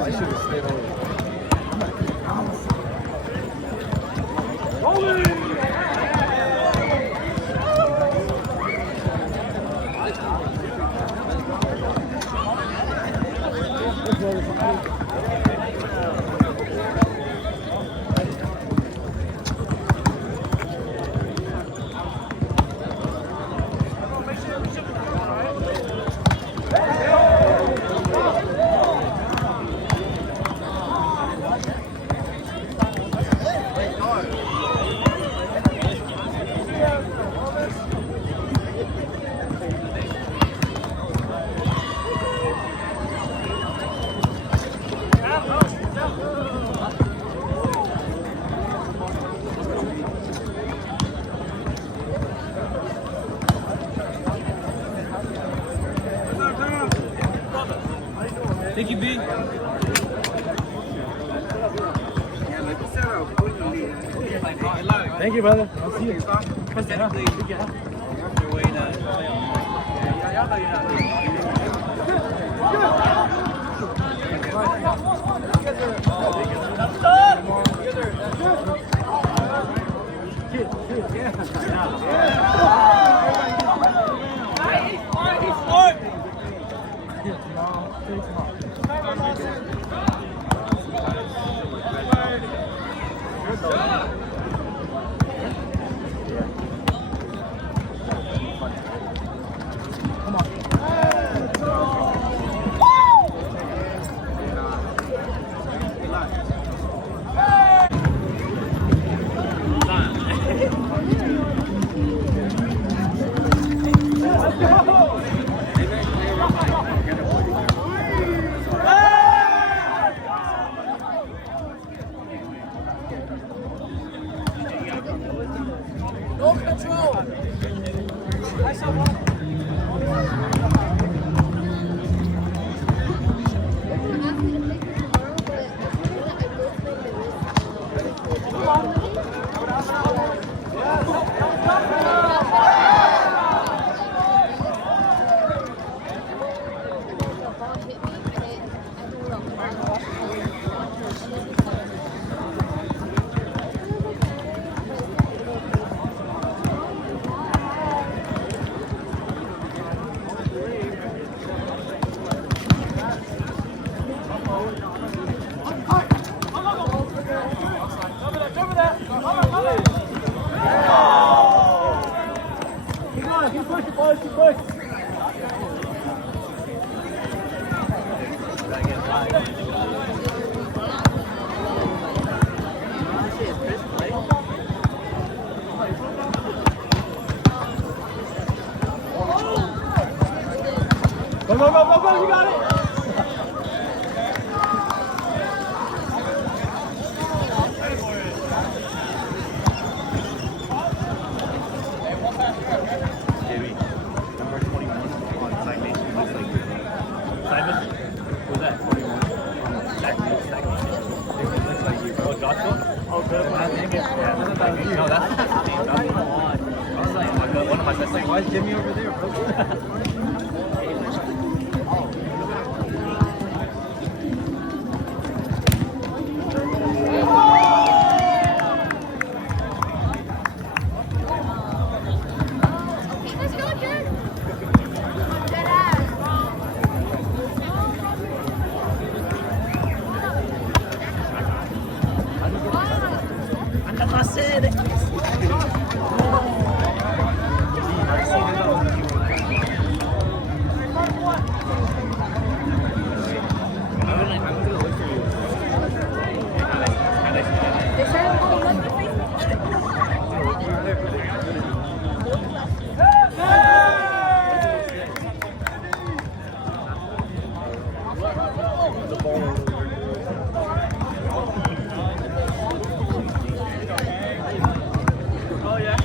I should have stayed over. Thank you, B. Thank you, brother. I'll see you. Technically, your way to play on. No control. Go, you got it. Jimmy, number 21 on Side Nation. Looks like Simon? Who's that? 21. Side Nation. Looks like you. Oh, Joshua? Oh, good. Yeah, no, that's the name. That's the one. I was like, one of my best. Why is Jimmy over there, bro? Oh, yeah.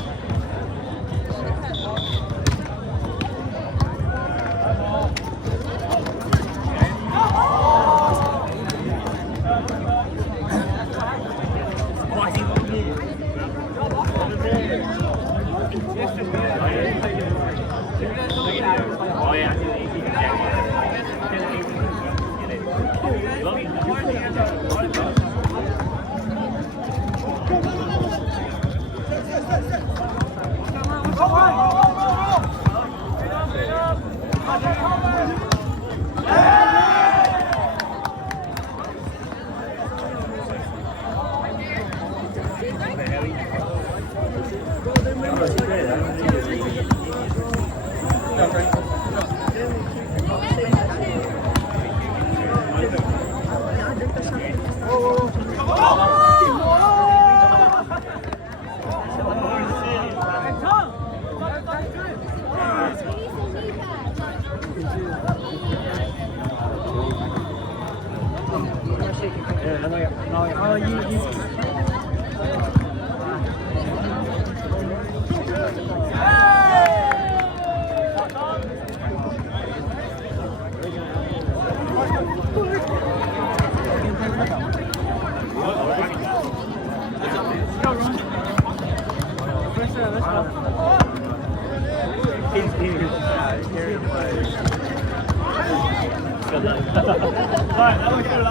Yeah, no, you. He's here. Good luck. Alright, that was good.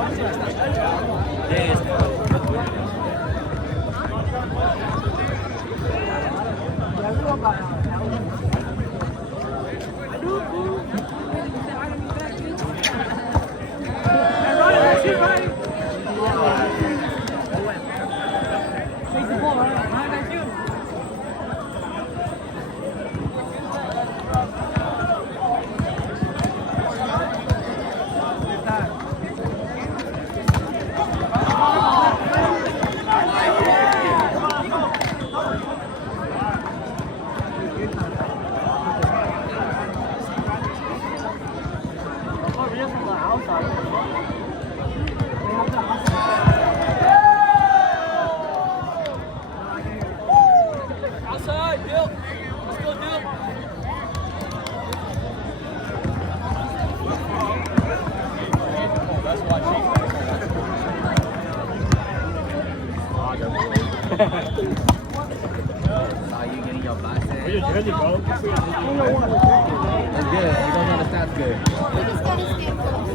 Outside, Dill. Let's go, Dill. Saw you getting your bicep. Where your jersey, bro? That's good. You don't know the stats good. We just gotta stay close.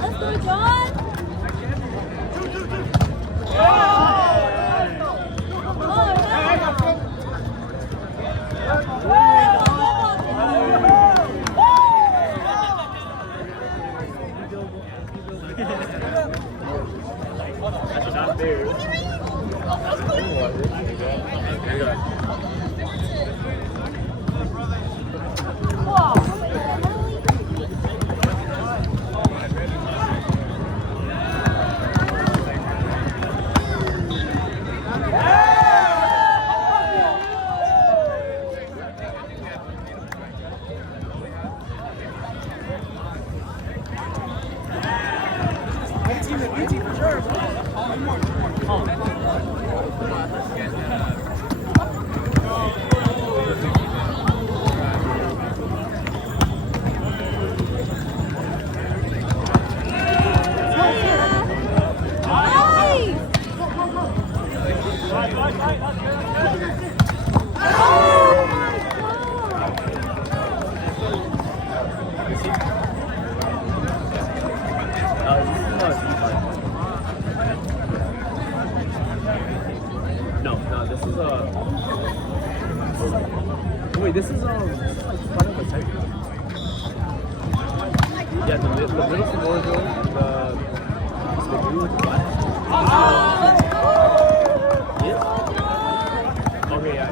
Let's go, John. That's not fair. No, this is wait, this is like Final Fantasy. Yeah, the middle school girl, the blue with the black. Yes. Okay, yeah.